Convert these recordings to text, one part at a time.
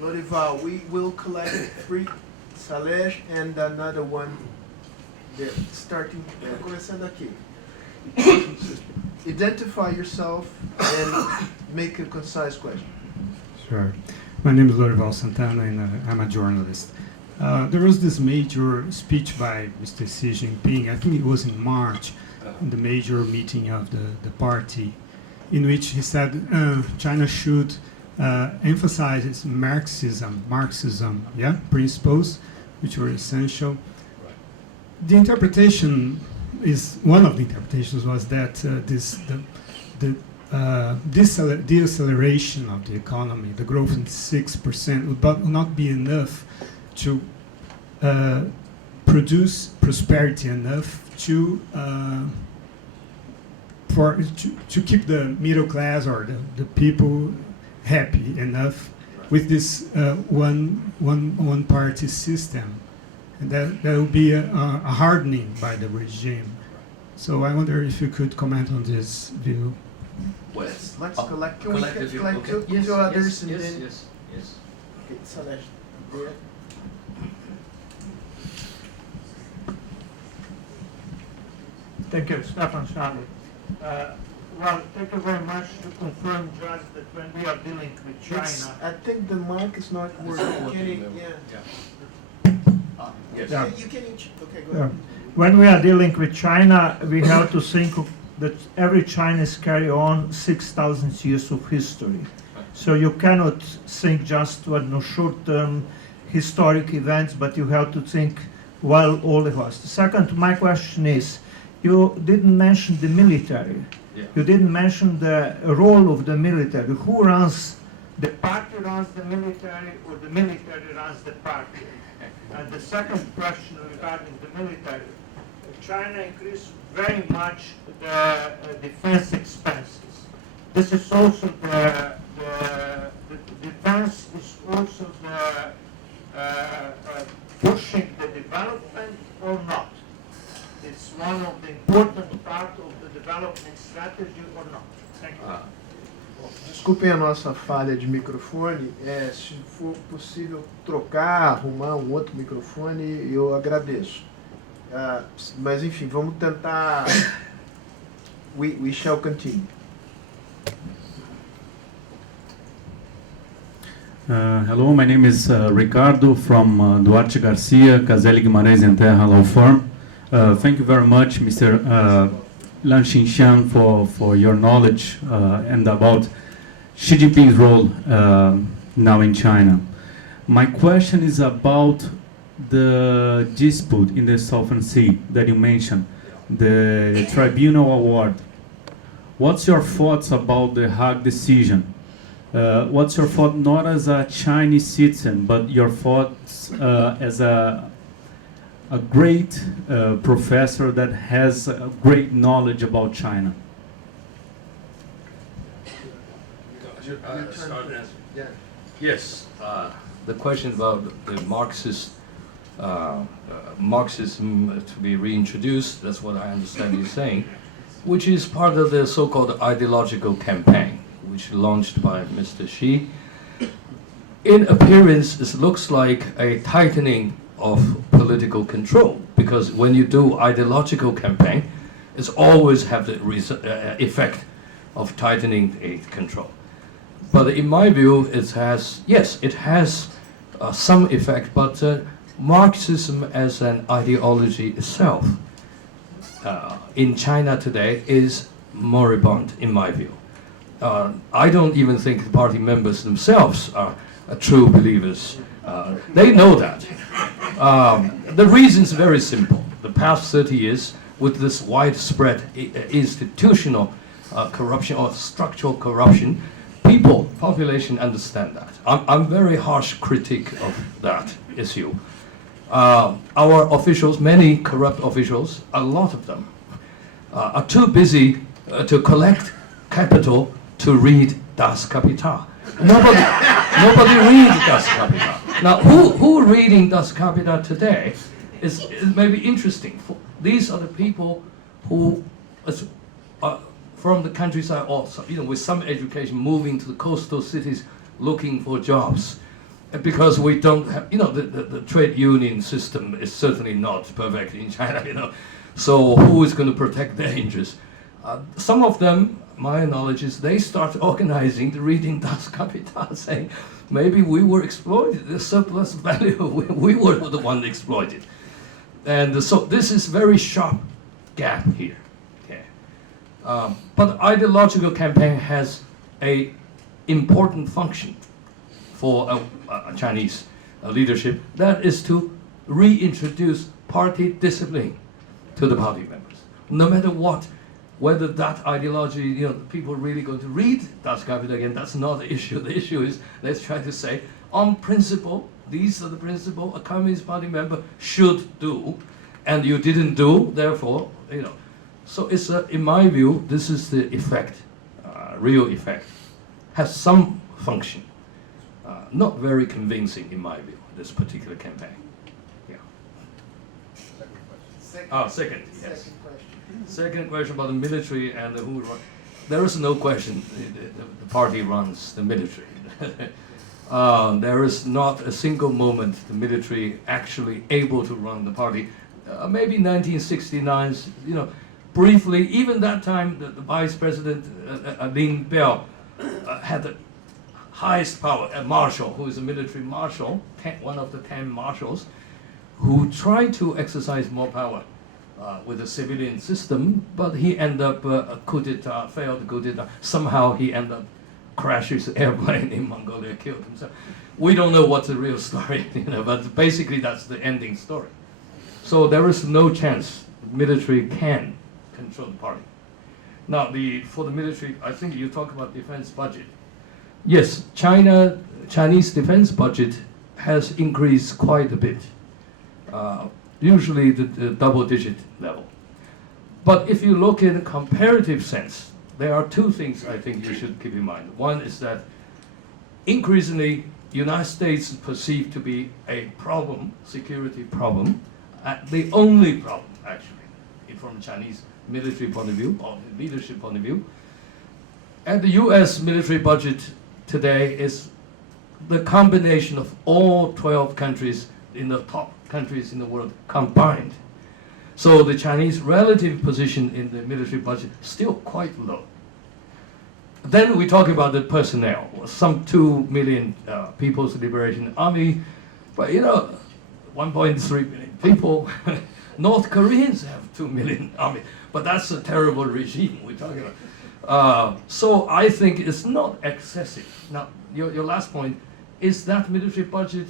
Lorival, we will collect 3 Salesh and another one there, starting, começando aqui. Identify yourself and make a concise question. Sure. My name is Lorival Santana, and I'm a journalist. There was this major speech by Mr. Xi Jinping, I think it was in March, in the major meeting of the party, in which he said China should emphasize its Marxism, principles, which were essential. The interpretation is, one of the interpretations was that the deceleration of the economy, the growth in 6%, would not be enough to produce prosperity enough to keep the middle class or the people happy enough with this one party system, and that will be a hardening by the regime. So I wonder if you could comment on this view. Well, Let's collect. Can collect we the view, collect okay. Yes, two others yes, and yes, then? yes, yes. Okay, Salesh, there. Thank you, Stefan Charlie. Well, thank you very much to confirm, Judge, that when we are dealing with China, I think the mic is not working. Can you, Yes. Yeah. You can each, okay, go Yeah. ahead. when we are dealing with China, we have to think that every Chinese carry on 6,000 years of history. So you cannot think just short-term historic events, but you have to think well all of us. Second, my question is, you didn't mention the military. Yeah. You didn't mention the role of the military. Who runs? The party runs the military, or the military runs the party? And the second question regarding the military, China increased very much the defense expenses. This is also the defense is also pushing the development or not? It's one of the important part of the development strategy or not? Thank you. Desculpem a nossa falha de microfone. Se for possível trocar, arrumar um outro microfone, eu agradeço. Mas enfim, vamos tentar. We shall continue. Hello, my name is Ricardo from Duarte Garcia, Caselli Guimarães and Terra Law Firm. Thank you very much, Mr. Lan Xinxiang, for your knowledge and about Xi Jinping's role now in China. My question is about the dispute in the Southern Sea that you mentioned, the Tribunal Award. What's your thoughts about the Hague decision? What's your thought, not as a Chinese citizen, but your thoughts as a great professor that has a great knowledge about China? Yes, the question about the Marxism to be reintroduced, that's what I understand you saying, which is part of the so-called ideological campaign, which launched by Mr. Xi. In appearance, it looks like a tightening of political control, because when you do ideological campaign, it's always have the effect of tightening a control. But in my view, it has some effect, but Marxism as an ideology itself in China today is moribund, in my view. I don't even think the party members themselves are true believers. They know that. The reason is very simple. The past 30 years, with this widespread institutional corruption or structural corruption, population understand that. I'm very harsh critic of that issue. Our officials, many corrupt officials, a lot of them, are too busy to collect capital to read Das Kapital. Nobody reads Das Kapital. Now, who reading Das Kapital today is maybe interesting. These are the people who from the countryside also, with some education, moving to the coastal cities, looking for jobs. And because we don't have, the trade union system is certainly not perfect in China, So who is going to protect their interests? Some of them, my knowledge is, they start organizing the reading Das Kapital, saying, maybe we were exploited, the surplus value, we were the one exploited. And so this is very sharp gap here. Okay. But ideological campaign has a important function for a Chinese leadership, that is to reintroduce party discipline to the party members. No matter what, whether that ideology, people are really going to read Das Kapital again, that's not the issue. The issue is, let's try to say, on principle, these are the principles a Communist Party member should do, and you didn't do, therefore, So it's, in my view, this is the effect, real effect, has some function. Not very convincing, in my view, this particular campaign. Yeah. Second, yes. Second question about the military and who run. There is no question the party runs the military. There is not a single moment the military actually able to run the party. Maybe 1969, briefly, even that time, the Vice President Lin Biao had the highest power, a marshal, who is a military marshal, one of the 10 marshals, who tried to exercise more power with the civilian system, but he ended up coup d'etat, failed coup d'etat. Somehow he ended up crashing his airplane in Mongolia, killed himself. We don't know what's the real story, but basically that's the ending story. So there is no chance the military can control the party. Now, for the military, I think you talk about defense budget. Yes, Chinese defense budget has increased quite a bit, usually the double-digit level. But if you look in a comparative sense, there are two things I think you should keep in mind. One is that increasingly, United States is perceived to be a problem, security problem, the only problem, actually, from Chinese military point of view, or leadership point of view. And the US military budget today is the combination of all 12 countries in the top countries in the world combined. So the Chinese relative position in the military budget is still quite low. Then we talk about the personnel, some 2 million People's Liberation Army, but 1.3 million people. North Koreans have 2 million army, but that's a terrible regime we're talking about. So I think it's not excessive. Now, your last point, is that military budget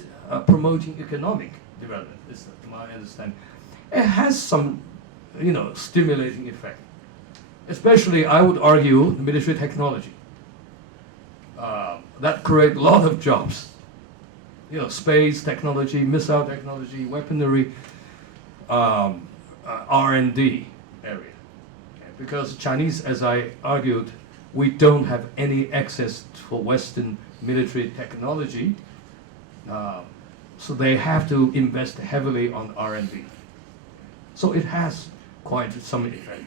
promoting economic development? Is my understanding. It has some, stimulating effect. Especially, I would argue, the military technology. That create a lot of jobs. Space technology, missile technology, weaponry, R&D area. Because Chinese, as I argued, we don't have any access for Western military technology, so they have to invest heavily on R&D. So it has quite some effect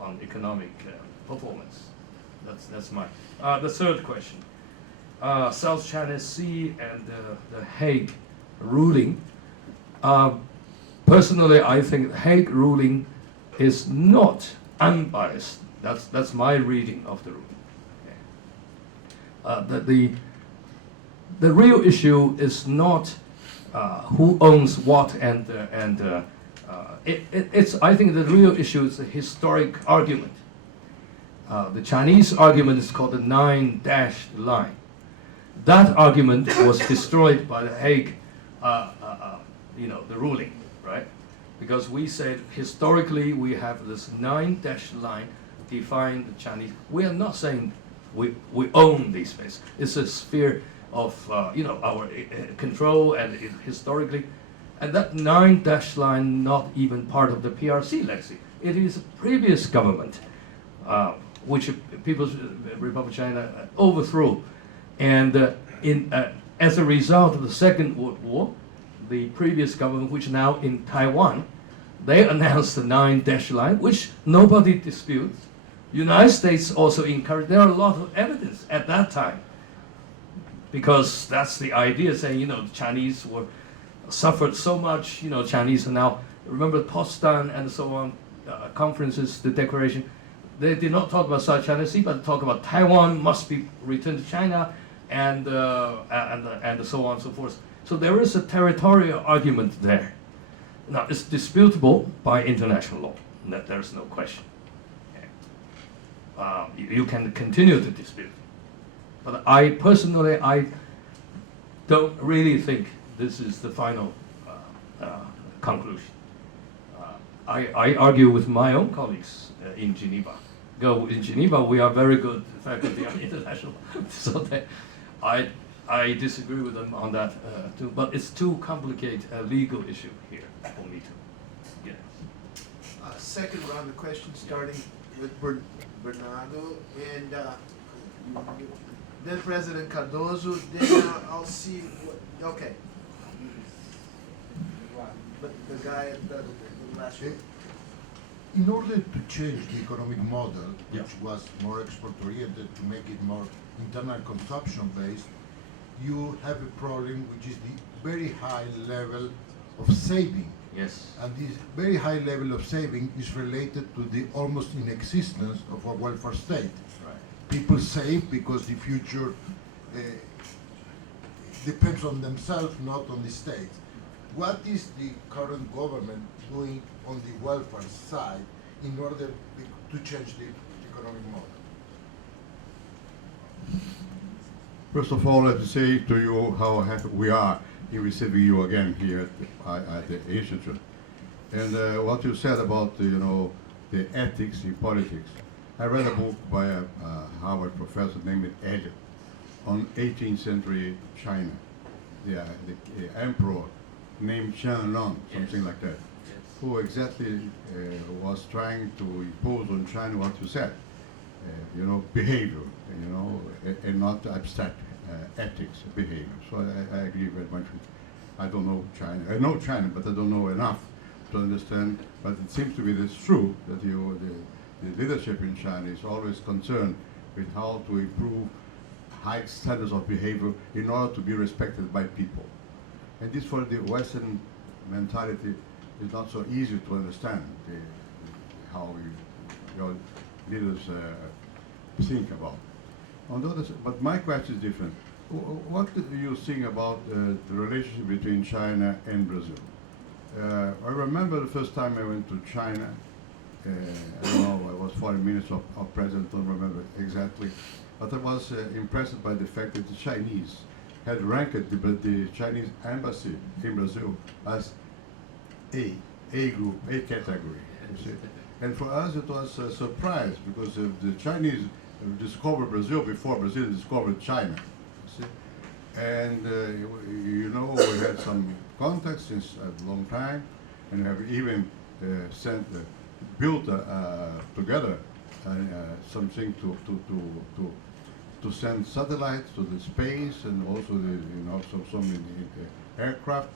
on economic performance. That's my. The third question, South China Sea and the Hague ruling. Personally, I think the Hague ruling is not unbiased. That's my reading of the ruling. Okay. The real issue is not who owns what, it's. I think the real issue is the historic argument. The Chinese argument is called the 9-dashed line. That argument was destroyed by the Hague, the ruling, right? Because we said historically we have this 9-dashed line define the Chinese. We are not saying we own this space. It's a sphere of our control and historically, and that 9-dashed line not even part of the PRC legacy. It is a previous government, which People's Republic of China overthrew, and as a result of the Second World War, the previous government, which now in Taiwan, they announced the 9-dash line, which nobody disputes. United States also encouraged. There are a lot of evidence at that time. because that's the idea, saying, the Chinese were suffered so much, Chinese are now, remember Potsdam and so on, conferences, the declaration, they did not talk about South China Sea, but talk about Taiwan must be returned to China, and so on and so forth. So there is a territorial argument there. Now, it's disputable by international law. There's no question. You can continue to dispute. But I personally don't really think this is the final conclusion. I argue with my own colleagues in Geneva. In Geneva, we are very good faculty on international, so I disagree with them on that too. But it's too complicated a legal issue here for me to get. Second round of questions, starting with Bernardo, and then President Cardoso, then I'll see. Okay. But the guy at the last one. In order to change the economic model, which was more export-oriented, to make it more internal consumption-based, you have a problem which is the very high level of saving. Yes. And this very high level of saving is related to the almost inexistence of a welfare state. Right. People save because the future depends on themselves, not on the state. What is the current government doing on the welfare side in order to change the economic model? First of all, let me say to you how happy we are in receiving you again here at the Institute. And what you said about the ethics in politics. I read a book by a Harvard professor named Eliot on 18th century China. The emperor named Qianlong, something like that, who exactly was trying to impose on China what you said, behavior, and not abstract ethics, behavior. So I agree very much with. I don't know China. I know China, but I don't know enough to understand. But it seems to be that's true that the leadership in China is always concerned with how to improve high standards of behavior in order to be respected by people. And this, for the Western mentality, is not so easy to understand how your leaders think about. On the other side, but my question is different. What do you think about the relationship between China and Brazil? I remember the first time I went to China. I don't know, I was 40 minutes of president, don't remember exactly. But I was impressed by the fact that the Chinese had ranked the Chinese embassy in Brazil as A group, A category. You see? And for us it was a surprise because the Chinese discovered Brazil before Brazil discovered China. You see? And we had some contacts since a long time, and have even built together something to send satellites to the space, and also some in the aircraft.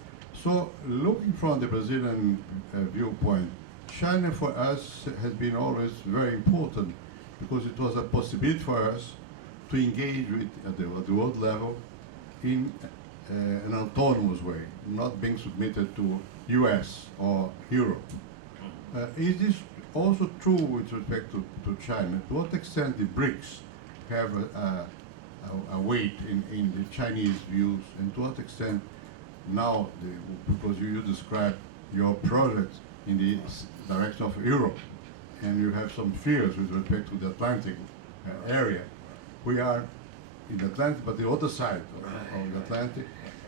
So looking from the Brazilian viewpoint, China for us has been always very important because it was a possibility for us to engage with at the world level in an autonomous way, not being submitted to US or Europe. Is this also true with respect to China? To what extent the BRICS have a weight in the Chinese views, and to what extent now, because you described your project in the direction of Europe, and you have some fears with respect to the Atlantic area. We are in the Atlantic, but the other side of the Atlantic,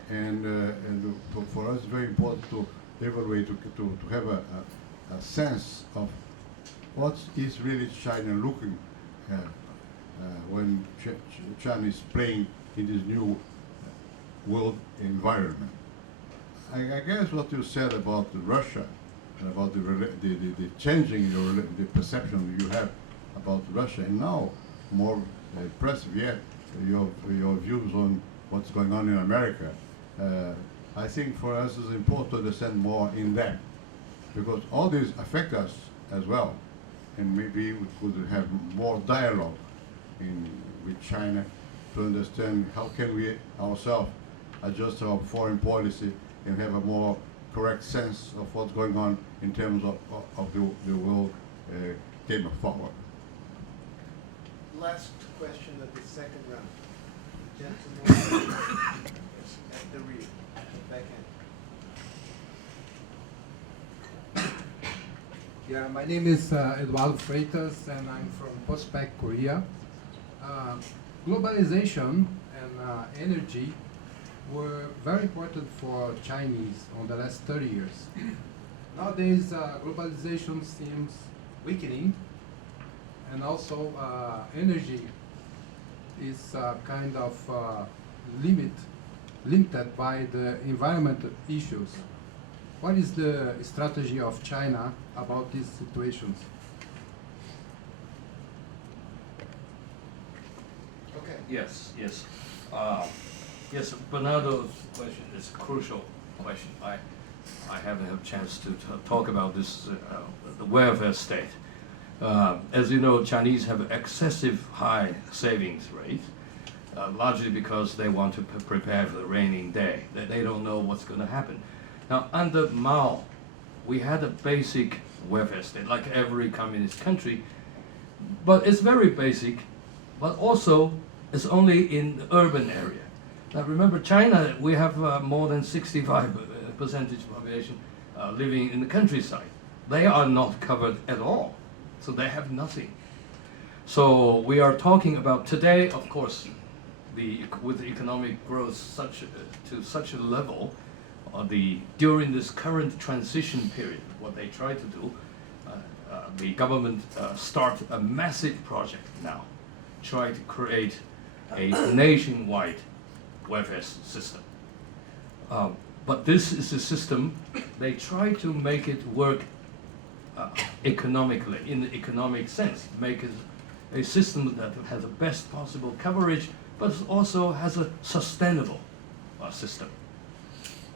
and for us it's very important to evaluate, to have a sense of what is really China looking at when China is playing in this new world environment. I guess what you said about Russia, about the changing the perception you have about Russia, and now more impressive yet, your views on what's going on in America. I think for us it's important to understand more in depth, because all these affect us as well, and maybe we could have more dialogue with China to understand how can we ourselves adjust our foreign policy and have a more correct sense of what's going on in terms of the world game forward. Last question of the second round. Gentleman at the rear, back end. Yeah, my name is Eduardo Freitas, and I'm from Prospect, Korea. Globalization and energy were very important for Chinese on the last 30 years. Nowadays, globalization seems weakening, and also energy is kind of limited by the environmental issues. What is the strategy of China about these situations? Okay. Yes, yes. Yes, Bernardo's question is a crucial question. I haven't had a chance to talk about this, the welfare state. As you know, Chinese have excessive high savings rate, largely because they want to prepare for the raining day. They don't know what's going to happen. Now, under Mao, we had a basic welfare state, like every communist country, but it's very basic, but also it's only in the urban area. Now, remember, China, we have more than 65% population living in the countryside. They are not covered at all, so they have nothing. So we are talking about today, of course, with the economic growth to such a level, during this current transition period, what they try to do, the government start a massive project now, try to create a nationwide welfare system. But this is a system, they try to make it work economically, in the economic sense, make it a system that has the best possible coverage, but also has a sustainable system,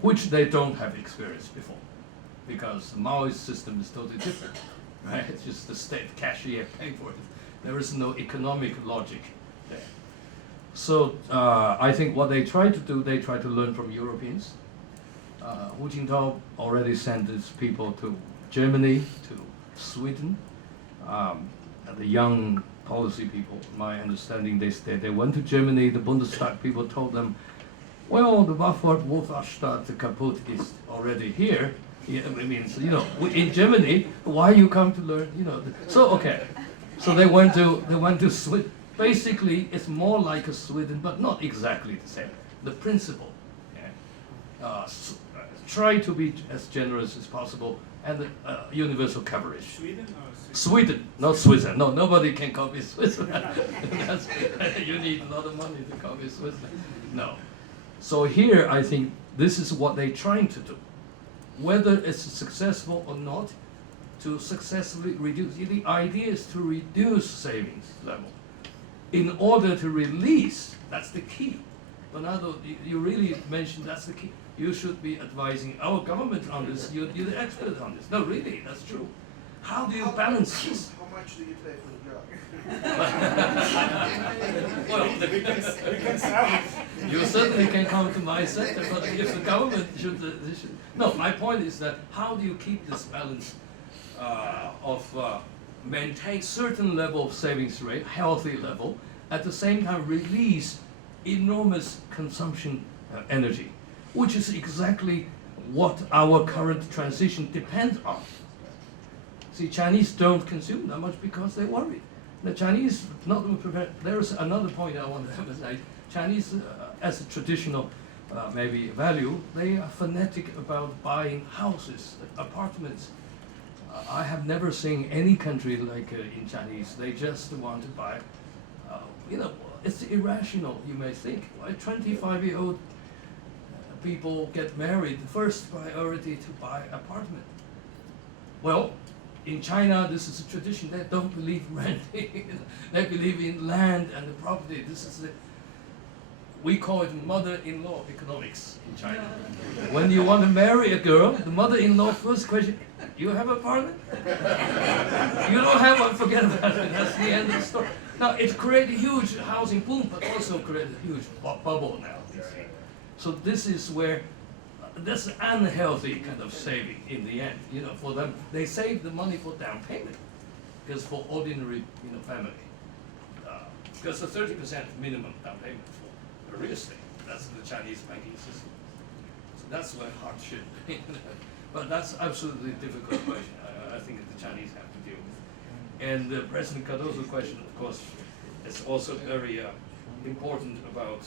which they don't have experienced before, because the Maoist system is totally different, right? It's just the state cashier pay for it. There is no economic logic there. So I think what they try to do, they try to learn from Europeans. Hu Jintao already sent his people to Germany, to Sweden. The young policy people, my understanding, they went to Germany. The Bundestag people told them, well, the Wohlfahrtsstaat kaputt is already here. Yeah, I mean, so, you know, in Germany, why you come to learn? You know, so okay, so they went to Sweden. Basically, it's more like a Sweden, but not exactly the same. The principle, yeah. Try to be as generous as possible, and universal coverage. Sweden or Sweden, not Switzerland. No, nobody can copy Switzerland. You need a lot of money to copy Switzerland. No. So here, I think this is what they're trying to do. Whether it's successful or not, to successfully reduce. The idea is to reduce savings level in order to release. That's the key. Bernardo, you really mentioned that's the key. You should be advising our government on this. You're the expert on this. No, really, that's true. How do you balance this? How much do you pay for the job? Well, you certainly can come to my center, but if the government should, no, my point is that how do you keep this balance of maintain certain level of savings rate, healthy level, at the same time release enormous consumption energy, which is exactly what our current transition depends on. See, Chinese don't consume that much because they're worried. The Chinese not prepared. There's another point I want to emphasize. Chinese, as a traditional maybe value, they are fanatic about buying houses, apartments. I have never seen any country like in Chinese. They just want to buy, you know, it's irrational, you may think. Why 25-year-old people get married, the first priority to buy apartment. Well, in China, this is a tradition. They don't believe renting. They believe in land and the property. This is we call it mother-in-law economics in China. When you want to marry a girl, the mother-in-law first question, you have an apartment? You don't have one, forget about it. That's the end of the story. Now, it created a huge housing boom, but also created a huge bubble now, you see. So this is where, that's unhealthy kind of saving in the end, you know, for them. They save the money for down payment, because for ordinary, you know, family. Because the 30% minimum down payment for real estate, that's the Chinese banking system. So that's where hardship, but that's absolutely difficult question. I think the Chinese have to deal with. And President Cardoso's question, of course, is also very important about,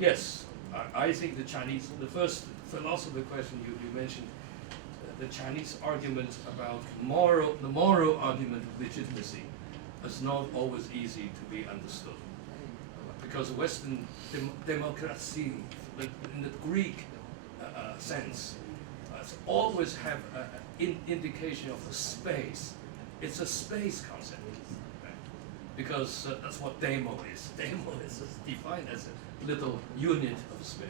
yes, I think the Chinese, the first philosophy question you mentioned, the Chinese argument about the moral argument of legitimacy is not always easy to be understood. Because Western democracy, in the Greek sense, always have an indication of a space. It's a space concept, right? Because that's what demo is. Demo is defined as a little unit of space.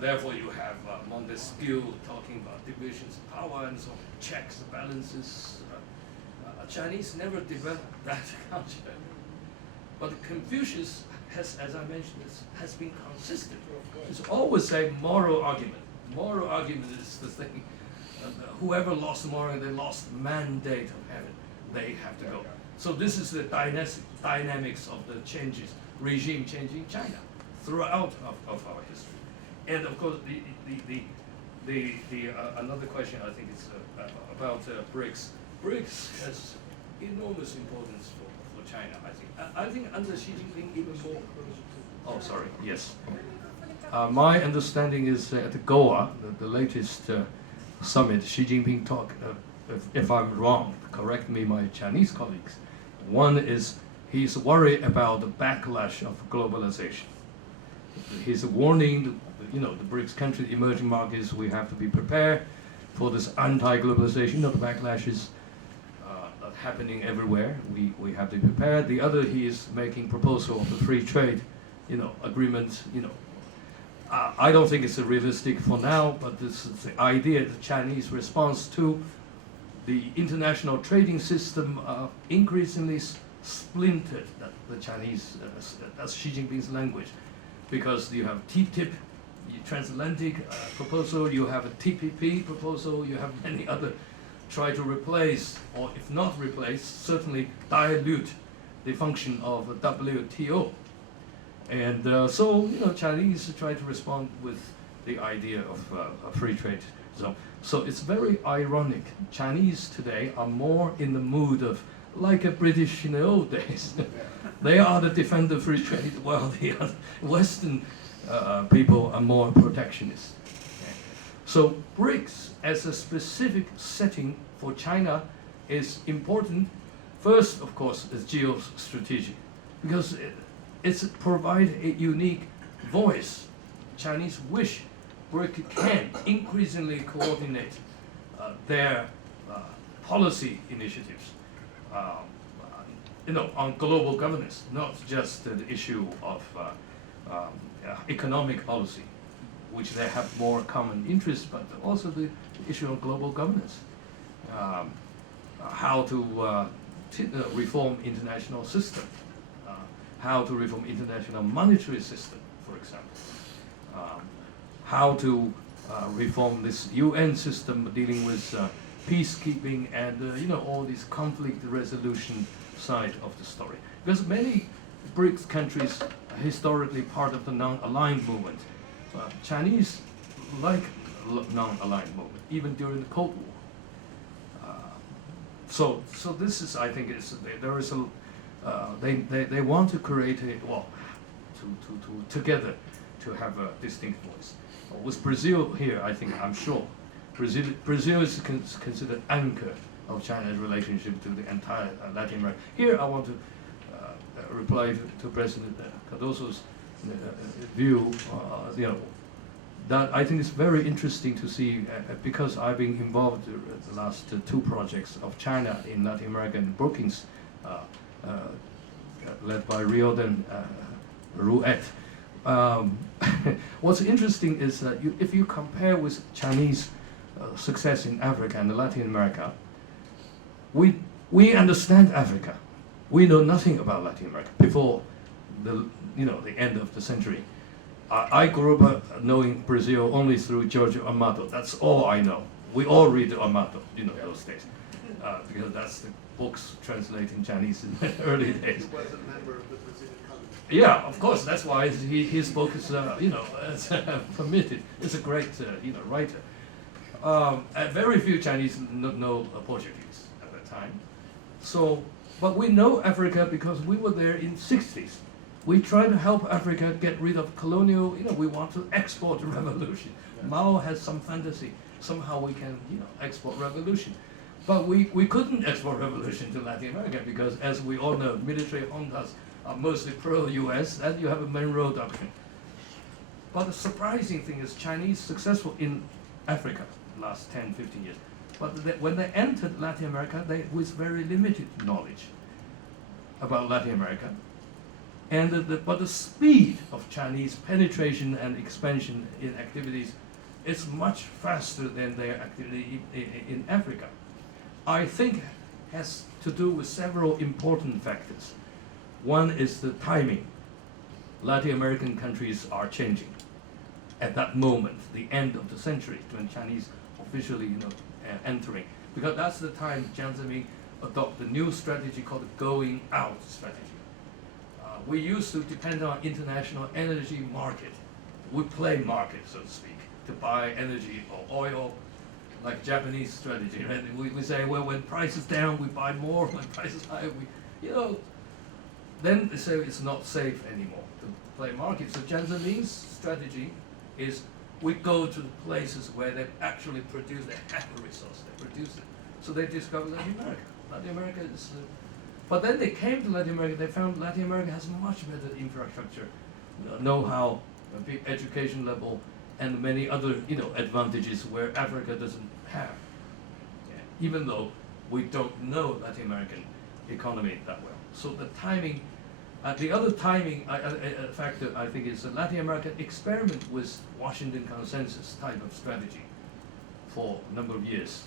Therefore, you have Montesquieu talking about divisions of power and so on, checks, balances. Chinese never developed that concept. But Confucius has, as I mentioned, has been consistent. It's always a moral argument. Moral argument is the thing. Whoever lost moral, they lost mandate of heaven. They have to go. So this is the dynamics of the changes, regime changing China throughout of our history. And of course, another question I think is about BRICS. BRICS has enormous importance for China. I think under Xi Jinping even more. Oh, sorry. Yes. My understanding is at Goa, the latest summit, Xi Jinping talked. If I'm wrong, correct me, my Chinese colleagues. One is he's worried about the backlash of globalization. He's warning, you know, the BRICS countries, emerging markets, we have to be prepared for this anti-globalization. You know, the backlash is happening everywhere. We have to be prepared. The other, he is making proposal of the free trade, you know, agreement. You know, I don't think it's realistic for now, but this is the idea. The Chinese response to the international trading system increasingly splintered. The Chinese, that's Xi Jinping's language, because you have TTIP, transatlantic proposal, you have a TPP proposal, you have many other try to replace, or if not replace, certainly dilute the function of WTO. And so, you know, Chinese try to respond with the idea of a free trade zone. So it's very ironic. Chinese today are more in the mood of like a British in the old days. They are the defender of free trade, while the Western people are more protectionist. So BRICS as a specific setting for China is important. First, of course, is geostrategic, because it provides a unique voice. Chinese wish BRICS can increasingly coordinate their policy initiatives, you know, on global governance, not just the issue of economic policy, which they have more common interests, but also the issue of global governance. How to reform international system, how to reform international monetary system, for example. How to reform this UN system dealing with peacekeeping and you know, all these conflict resolution side of the story. Because many BRICS countries are historically part of the non-aligned movement. Chinese like non-aligned movement, even during the Cold War. So this is, I think, there is a they want to create a, well, to together to have a distinct voice. With Brazil here, I think, I'm sure, Brazil is considered anchor of China's relationship to the entire Latin America. Here, I want to reply to President Cardoso's view. You know, that I think is very interesting to see, because I've been involved in the last two projects of China in Latin America and Brookings, led by Riordan Ruet. What's interesting is that if you compare with Chinese success in Africa and Latin America, we understand Africa. We know nothing about Latin America before the end of the century. I grew up knowing Brazil only through Giorgio Amato. That's all I know. We all read Amato, those days, because that's the books translating Chinese in the early days. He was a member of the Brazilian Congress. Yeah, of course. That's why his book is, it's, permitted. It's a great, writer. Very few Chinese know Portuguese at that time. So, but we know Africa because we were there in '60s. We try to help Africa get rid of colonial. We want to export the revolution. Yeah. Mao has some fantasy. Somehow we can, export revolution. But we couldn't export revolution to Latin America because, as we all know, military juntas are mostly pro-US, and you have a Monroe Doctrine. But the surprising thing is Chinese successful in Africa last 10, 15 years. But when they entered Latin America, they with very limited knowledge about Latin America. And but the speed of Chinese penetration and expansion in activities is much faster than their activity in Africa. I think has to do with several important factors. One is the timing. Latin American countries are changing at that moment, the end of the century, when Chinese officially, entering. Because that's the time Jiang Zemin adopted a new strategy called the going out strategy. We used to depend on international energy market. We play market, so to speak, to buy energy or oil, like Japanese strategy, right? We say, well, when price is down, we buy more. When price is high, then they say it's not safe anymore to play market. So Jiang Zemin's strategy is we go to the places where they actually produce, they have a resource, they produce it. So they discovered Latin America. Latin America is, but then they came to Latin America, they found Latin America has much better infrastructure, know-how, a big education level, and many other, advantages where Africa doesn't have. Yeah. Even though we don't know Latin American economy that well. So the timing, the other timing factor I think is the Latin American experiment with Washington Consensus type of strategy for a number of years,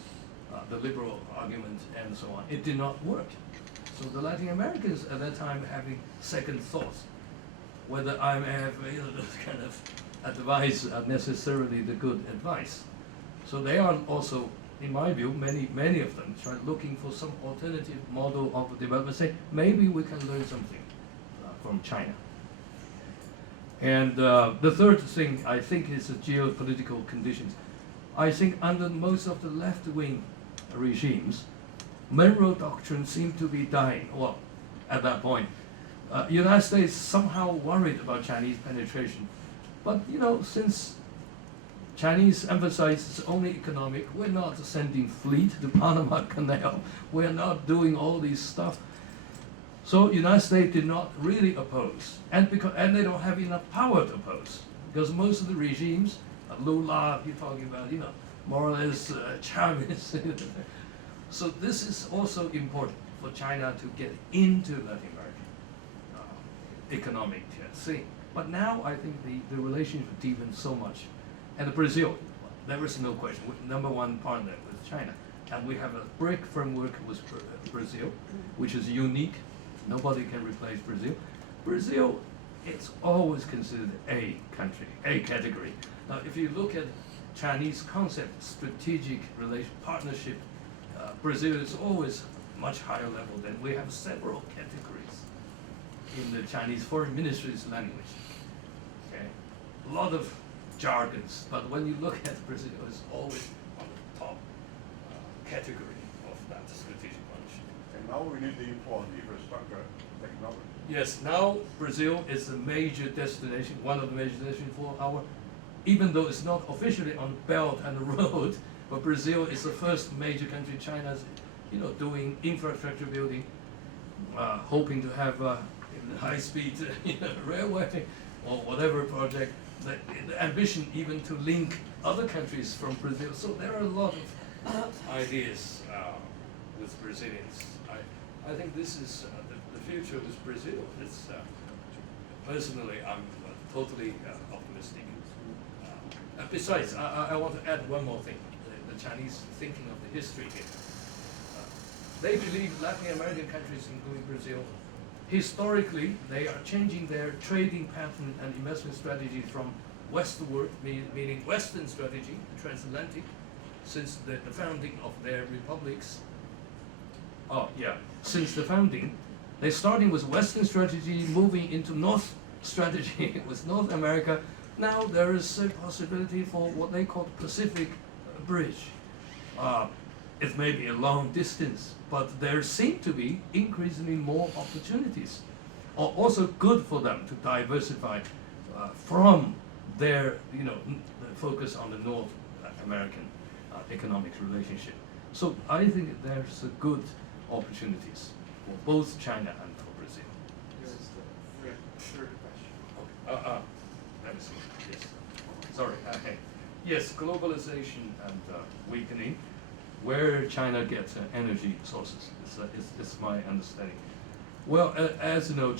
the liberal argument and so on. It did not work. So the Latin Americans at that time having second thoughts, whether IMF, those kind of advice are necessarily the good advice. So they are also, in my view, many of them try looking for some alternative model of development. Say maybe we can learn something from China. And the third thing I think is the geopolitical conditions. I think under most of the left-wing regimes, Monroe Doctrine seemed to be dying. Well, at that point, United States somehow worried about Chinese penetration. But since Chinese emphasizes only economic, we're not sending fleet to Panama Canal. We're not doing all this stuff. So United States did not really oppose, and they don't have enough power to oppose, because most of the regimes, Lula, you're talking about, more or less Chavez. So this is also important for China to get into Latin American economic scene. But now I think the relationship deepened so much. And Brazil, there is no question, number one partner with China. And we have a BRIC framework with Brazil, which is unique. Nobody can replace Brazil. Brazil, it's always considered a country, a category. Now, if you look at Chinese concept, strategic relation, partnership, Brazil is always much higher level than we have several categories in the Chinese foreign ministry's language. Okay, a lot of jargons, but when you look at Brazil, it's always on the top category of that strategic partnership. And now we need the import infrastructure technology. Yes, now Brazil is a major destination, one of the major destinations for our, even though it's not officially on the belt and the road, but Brazil is the first major country. China's, doing infrastructure building, hoping to have high-speed railway or whatever project. The ambition even to link other countries from Brazil. So there are a lot of ideas with Brazilians. I think this is the future with Brazil. It's personally, I'm totally optimistic. Besides, I want to add one more thing. The Chinese thinking of the history here. they believe Latin American countries, including Brazil, historically they are changing their trading pattern and investment strategy from westward, meaning Western strategy, transatlantic, since the founding of their republics. Oh yeah, since the founding, they're starting with Western strategy, moving into North strategy with North America. Now there is a possibility for what they call Pacific Bridge. It may be a long distance, but there seem to be increasingly more opportunities. Also good for them to diversify from their, focus on the North American economic relationship. So I think there's a good opportunities for both China and for Brazil. There's the third question. Let me see. Yes. Sorry. Okay. Yes, globalization and weakening. Where China gets energy sources is my understanding. Well, as you know,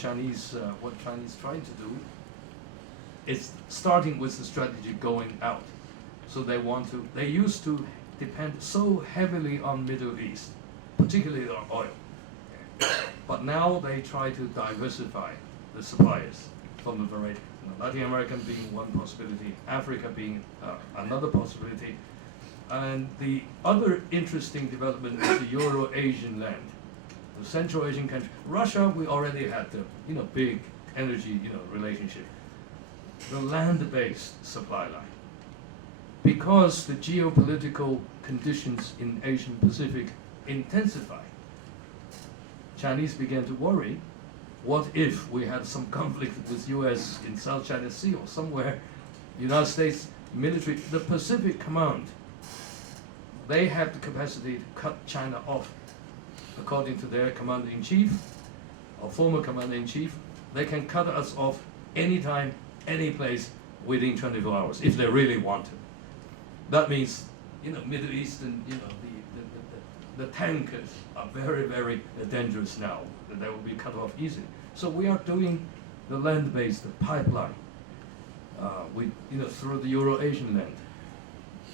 what Chinese trying to do is starting with the strategy going out. So they used to depend so heavily on Middle East, particularly on oil. But now they try to diversify the suppliers from the variety. Latin American being one possibility, Africa being another possibility. And the other interesting development is the Euro-Asian land, the Central Asian country. Russia, we already had the big energy relationship. The land-based supply line, because the geopolitical conditions in Asian Pacific intensify. Chinese began to worry, what if we had some conflict with U.S. in South China Sea or somewhere, United States military, the Pacific Command, they have the capacity to cut China off. According to their commander-in-chief, or former commander-in-chief, they can cut us off anytime, any place, within 24 hours, if they really want to. That means, Middle Eastern, the tankers are very, very dangerous now. They will be cut off easily. So we are doing the land-based pipeline, through the Euro-Asian land.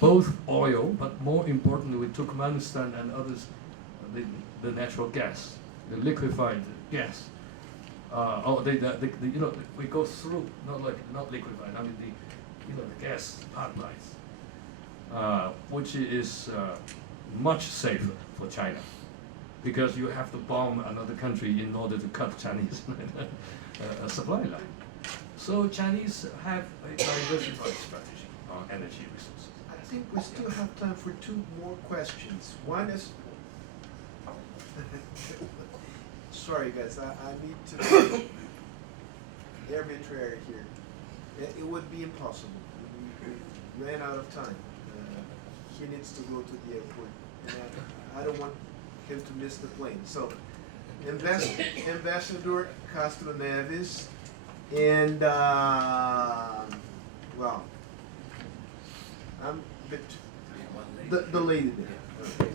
Both oil, but more importantly with Turkmenistan and others, the natural gas, the liquefied gas. We go through, not liquefied, I mean the gas pipelines, which is much safer for China, because you have to bomb another country in order to cut Chinese supply line. So Chinese have a diversified strategy on energy resources. I think we still have time for two more questions. One is, sorry guys, I need to be arbitrary here. It would be impossible. We ran out of time. He needs to go to the airport. And I don't want him to miss the plane. So, Ambassador Castro Neves, and well, I'm a bit, the lady there. Okay.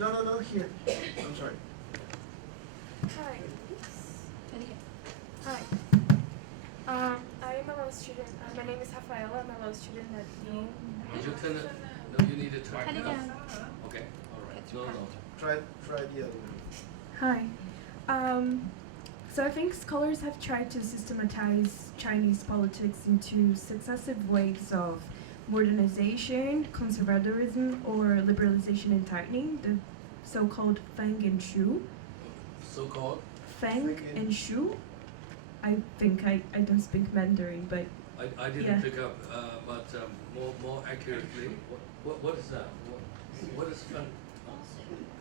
No, here. I'm sorry. Hi. Hi. I'm a law student. My name is Rafaela. I'm a law student at the. Did you turn it? No, you need to turn it up. Okay. All right. No. Try the other one. Hi. So I think scholars have tried to systematize Chinese politics into successive waves of modernization, conservatism, or liberalization and tightening, the so-called Feng and Shu. So-called? Feng and Shu. I think I don't speak Mandarin, but I didn't pick up, but more accurately, what is that? What is Feng?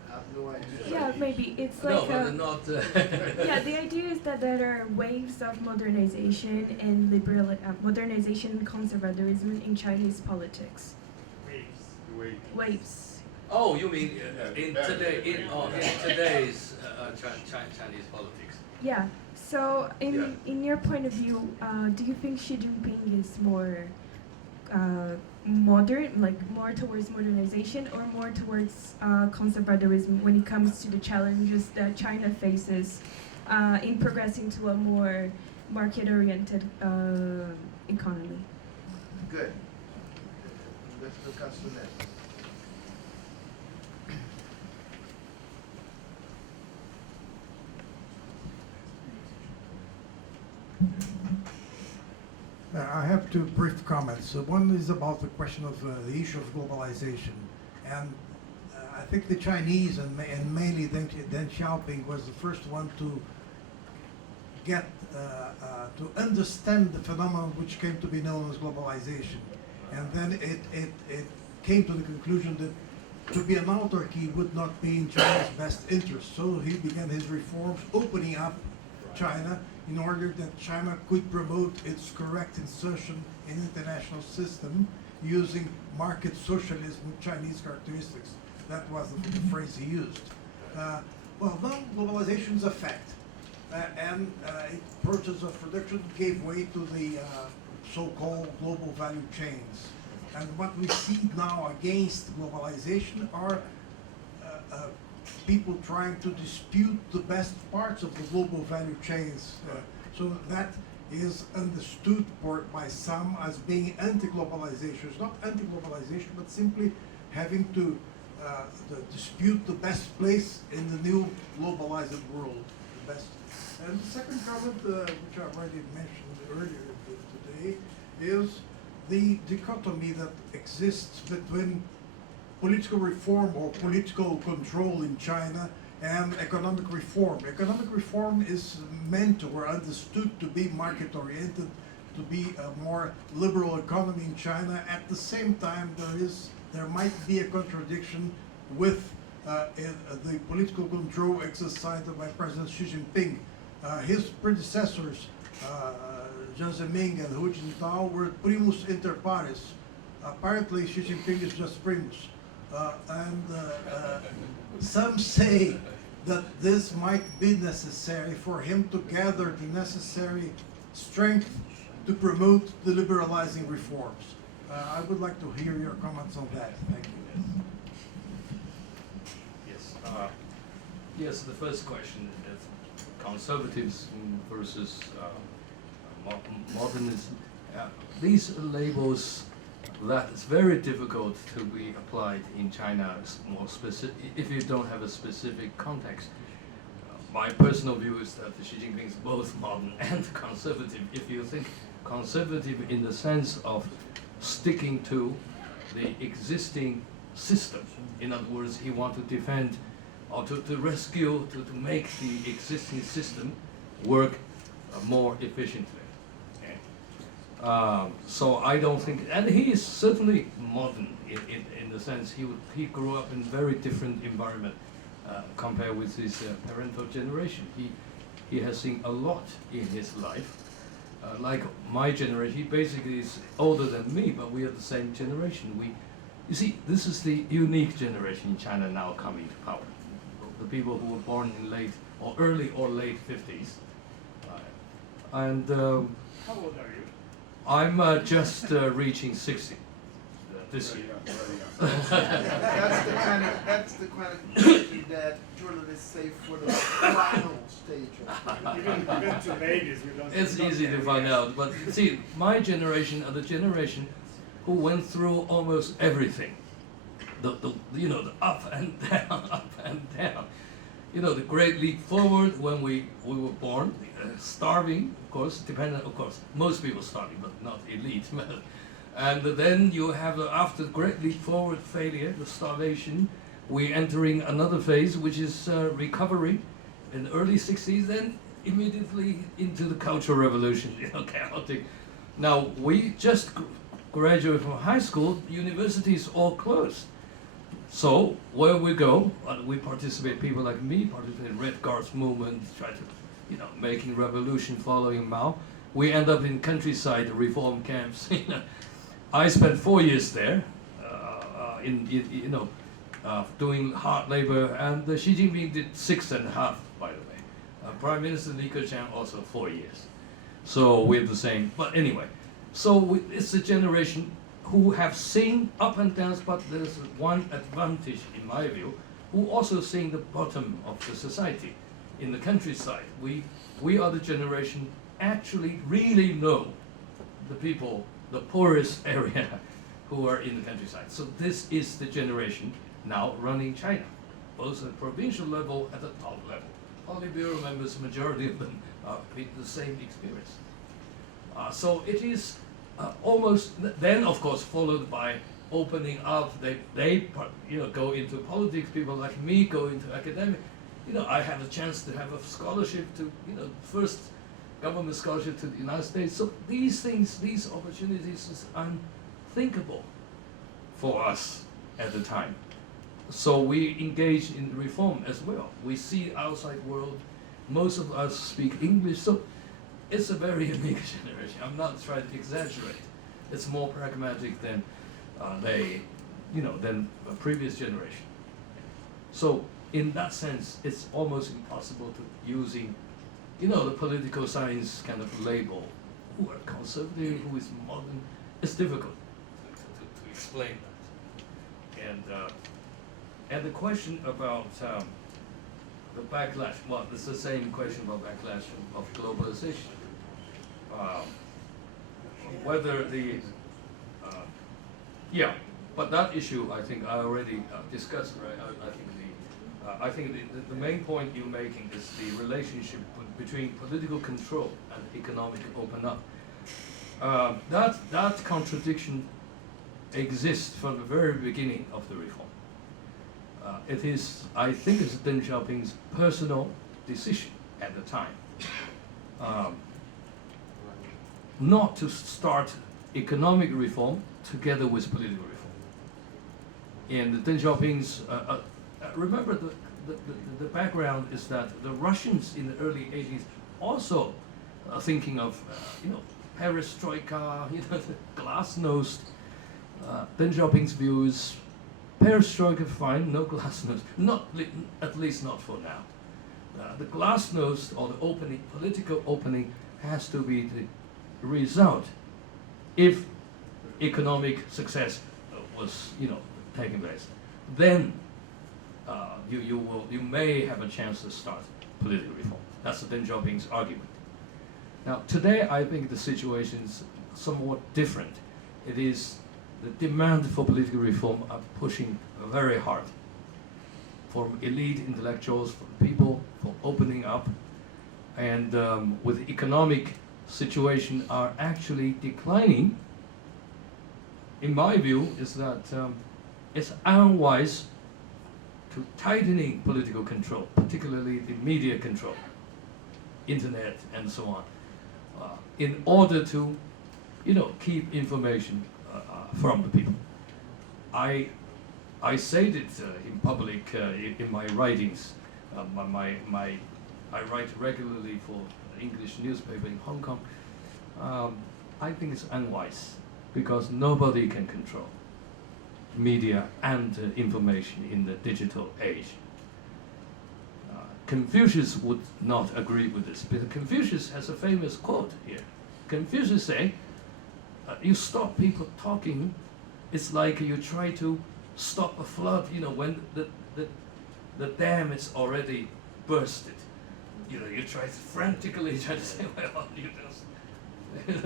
I have no idea. yeah, maybe it's No, like but not. yeah, the idea is that there are waves of modernization and modernization and conservatism in Chinese politics. Waves. Oh, you mean in today's Chinese politics? Yeah. So, in your point of view, do you think Xi Jinping is more modern, like more towards modernization, or more towards conservatism when it comes to the challenges that China faces in progressing to a more market-oriented economy? Good. antes do Caçulé. I have two brief comments. One is about the question of the issue of globalization. And I think the Chinese, and mainly Deng Xiaoping, was the first one to get, to understand the phenomenon which came to be known as globalization. And then it came to the conclusion that to be an autarky would not be in China's best interest. So he began his reforms, opening up China in order that China could promote its correct insertion in international system using market socialism with Chinese characteristics. That was the phrase he used. Well, now globalization is a fact. And process of production gave way to the so-called global value chains. And what we see now against globalization are people trying to dispute the best parts of the global value chains. So that is understood by some as being anti-globalization. It's not anti-globalization, but simply having to dispute the best place in the new globalized world. The best. And the second comment, which I already mentioned earlier today, is the dichotomy that exists between political reform or political control in China and economic reform. Economic reform is meant or understood to be market-oriented, to be a more liberal economy in China. At the same time, there might be a contradiction with the political control exercised by President Xi Jinping. His predecessors, Jiang Zemin and Hu Jintao, were primus inter pares. Apparently, Xi Jinping is just primus. Some say that this might be necessary for him to gather the necessary strength to promote the liberalizing reforms. I would like to hear your comments on that. Thank you. Yes. Yes, the first question is conservatism versus modernism. These labels, that is very difficult to be applied in China more specific if you don't have a specific context. My personal view is that Xi Jinping is both modern and conservative. If you think conservative in the sense of sticking to the existing system, in other words, he wants to defend or to rescue, to make the existing system work more efficiently. So I don't think, and he is certainly modern in the sense he grew up in very different environment compared with his parental generation. He has seen a lot in his life. Like my generation, he basically is older than me, but we are the same generation. You see, this is the unique generation in China now coming to power. The people who were born in early or late 50s. And How old are you? I'm just reaching 60 this year. That's the kind of question that journalists say for the final stage of Even to ladies, we don't. It's easy to find out, but see, my generation are the generation who went through almost everything. The up and down, up and down. You know, the great leap forward when we were born, starving, of course, most people starving, but not elite. And then you have, after the great leap forward failure, the starvation, we're entering another phase, which is recovery in the early 60s, then immediately into the Cultural Revolution, chaotic. Now, we just graduated from high school, universities all closed. So, where we go, we participate, people like me participate in Red Guards movement, try to, making revolution following Mao. We end up in countryside reform camps. I spent 4 years there, doing hard labor, and Xi Jinping did 6.5, by the way. Prime Minister Li Keqiang also 4 years. So we're the same, but anyway. So it's a generation who have seen up and downs, but there's one advantage, in my view, who also seeing the bottom of the society. In the countryside, we are the generation actually really know the people, the poorest area, who are in the countryside. So this is the generation now running China, both at the provincial level, at the top level. Politburo members, majority of them are with the same experience. So it is almost, then of course followed by opening up, they go into politics, people like me go into academic. I have a chance to have a scholarship to, first government scholarship to the United States. So these things, these opportunities is unthinkable for us at the time. So we engage in reform as well. We see outside world, most of us speak English, so it's a very unique generation. I'm not trying to exaggerate. It's more pragmatic than than a previous generation. So in that sense, it's almost impossible to using, the political science kind of label. Who are conservative, who is modern? It's difficult to explain that. And the question about the backlash, well, it's the same question about backlash of globalization. Whether the, but that issue I think I already discussed, right? I think the main point you're making is the relationship between political control and economic open up. That contradiction exists from the very beginning of the reform. It is, I think, it's Deng Xiaoping's personal decision at the time not to start economic reform together with political reform. And Deng Xiaoping's, remember the background is that the Russians in the early 80s also thinking of, perestroika, glass-nosed. Deng Xiaoping's view is perestroika fine, no glasnost, at least not for now. The glasnost or the opening, political opening, has to be the result if economic success was, taking place. Then you may have a chance to start political reform. That's Deng Xiaoping's argument. Now today, I think the situation is somewhat different. It is the demand for political reform are pushing very hard. From elite intellectuals, from people, for opening up, and with economic situation are actually declining. In my view, is that it's unwise to tightening political control, particularly the media control, internet and so on, in order to, keep information from the people. I said it in public in my writings. I write regularly for an English newspaper in Hong Kong. I think it's unwise because nobody can control media and information in the digital age. Confucius would not agree with this, because Confucius has a famous quote here. Confucius say, you stop people talking, it's like you try to stop a flood, when the dam is already bursted. You try to frantically try to say, well,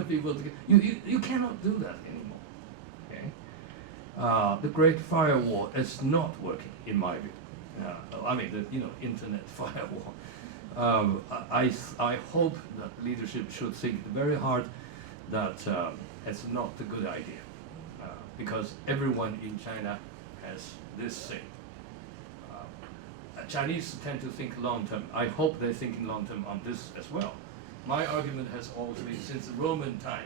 people, you cannot do that anymore. Okay? The Great Firewall is not working, in my view. The internet firewall. I hope that leadership should think very hard that it's not a good idea, because everyone in China has this thing. Chinese tend to think long term. I hope they're thinking long term on this as well. My argument has always been since the Roman time,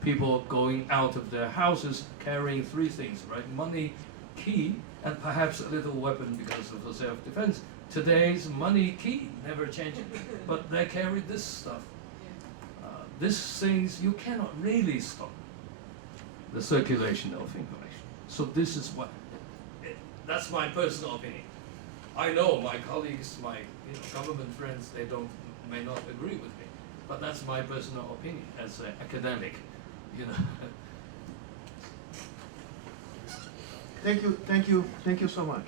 people going out of their houses carrying three things, right? Money, key, and perhaps a little weapon because of self-defense. Today's money, key, never changing, but they carry this stuff. These things, you cannot really stop the circulation of information. So this is that's my personal opinion. I know my colleagues, my government friends, they may not agree with me, but that's my personal opinion as an academic, Thank you so much.